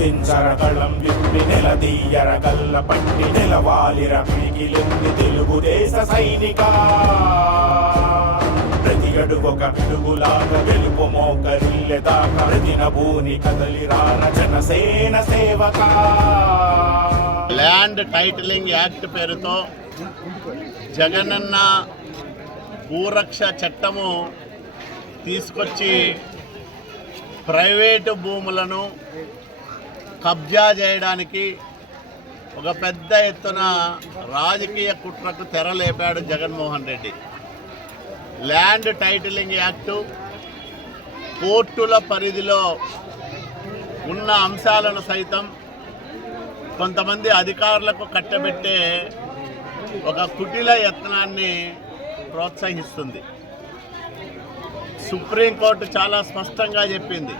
సాధించర కళం విప్పి పట్టి నిలవాలిర మిగిలింది తెలుగుదేశ సైనిక. ప్రతి అడుగొక పిడుగులాగా గెలుపు మోకరిల్లెదాకా ప్రతిన భూని కదలిరార జనసేన సేవక. ల్యాండ్ టైటిలింగ్ యాక్ట్ పేరుతో జగనన్న భూరక్ష చట్టము తీసుకొచ్చి ప్రైవేటు భూములను కబ్జా చేయడానికి ఒక పెద్ద ఎత్తున రాజకీయ కుట్రకు తెరలేపాడు Jaganmohan Reddy. Land titling act కోర్టుల పరిధిలో ఉన్న అంశాలను సైతం కొంతమంది అధికారులకు కట్టబెట్టే ఒక కుటిల యత్నాన్ని ప్రోత్సహిస్తుంది. సుప్రీంకోర్టు చాలా స్పష్టంగా చెప్పింది.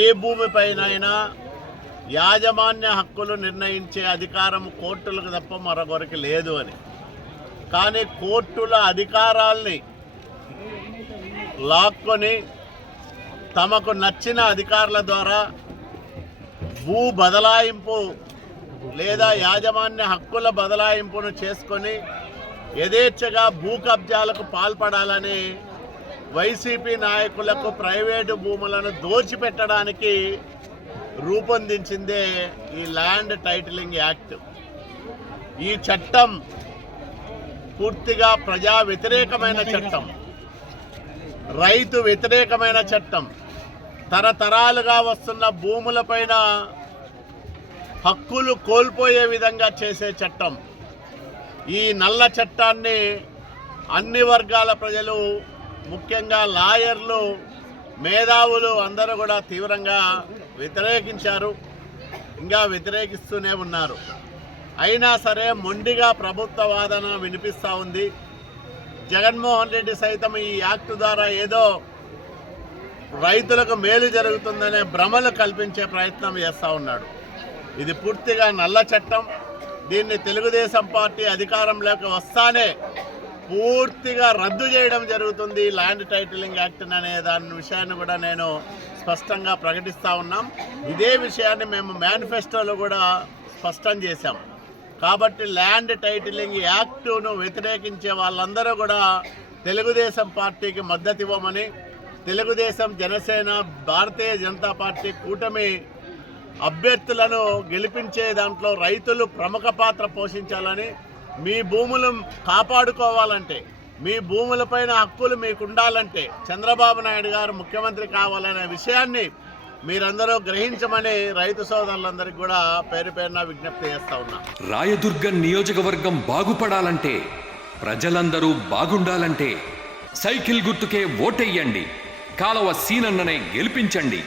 ఏ భూమిపైనైనా యాజమాన్య హక్కులు నిర్ణయించే అధికారం కోర్టులకు తప్ప మరొకరికి లేదు అని. కానీ కోర్టుల అధికారాల్ని లాక్కొని తమకు నచ్చిన అధికారుల ద్వారా భూ బదలాయింపు లేదా యాజమాన్య హక్కుల బదలాయింపును చేసుకొని యథేచ్ఛగా భూ కబ్జాలకు పాల్పడాలని వైసీపీ నాయకులకు ప్రైవేటు భూములను దోచిపెట్టడానికి రూపొందించిందే ఈ ల్యాండ్ టైటిలింగ్ యాక్ట్. ఈ చట్టం పూర్తిగా ప్రజా వ్యతిరేకమైన చట్టం. రైతు వ్యతిరేకమైన చట్టం. తరతరాలుగా వస్తున్న భూములపైన హక్కులు కోల్పోయే విధంగా చేసే చట్టం. ఈ నల్ల చట్టాన్ని అన్ని వర్గాల ప్రజలు ముఖ్యంగా లాయర్లు మేధావులు అందరూ కూడా తీవ్రంగా వ్యతిరేకించారు ఇంకా వ్యతిరేకిస్తూనే ఉన్నారు. అయినా సరే మొండిగా ప్రభుత్వ వాదన వినిపిస్తూ ఉంది. జగన్మోహన్ రెడ్డి సైతం ఈ యాక్ట్ ద్వారా ఏదో రైతులకు మేలు జరుగుతుందనే భ్రమలు కల్పించే ప్రయత్నం చేస్తూ ఉన్నాడు. ఇది పూర్తిగా నల్ల చట్టం. దీన్ని తెలుగుదేశం పార్టీ అధికారంలోకి వస్తానే పూర్తిగా రద్దు చేయడం జరుగుతుంది ల్యాండ్ టైటిలింగ్ యాక్ట్ అనే దాని విషయాన్ని కూడా నేను స్పష్టంగా ప్రకటిస్తూ ఉన్నాం. ఇదే విషయాన్ని మేము మేనిఫెస్టోలో కూడా స్పష్టం చేశాం. కాబట్టి ల్యాండ్ టైటిలింగ్ యాక్టును వ్యతిరేకించే వాళ్ళందరూ కూడా తెలుగుదేశం పార్టీకి మద్దతు ఇవ్వమని తెలుగుదేశం జనసేన భారతీయ జనతా పార్టీ కూటమి అభ్యర్థులను గెలిపించే దాంట్లో రైతులు ప్రముఖ పాత్ర పోషించాలని మీ భూములు కాపాడుకోవాలంటే మీ భూములపైన హక్కులు మీకు ఉండాలంటే చంద్రబాబు నాయుడు గారు ముఖ్యమంత్రి కావాలనే విషయాన్ని మీరందరూ గ్రహించమని రైతు సోదరులందరికీ కూడా పేరు పేరున విజ్ఞప్తి చేస్తా ఉన్నా. రాయదుర్గం నియోజకవర్గం బాగుపడాలంటే ప్రజలందరూ బాగుండాలంటే సైకిల్ గుర్తుకే ఓటెయ్యండి కాలవ సీనన్ననే గెలిపించండి.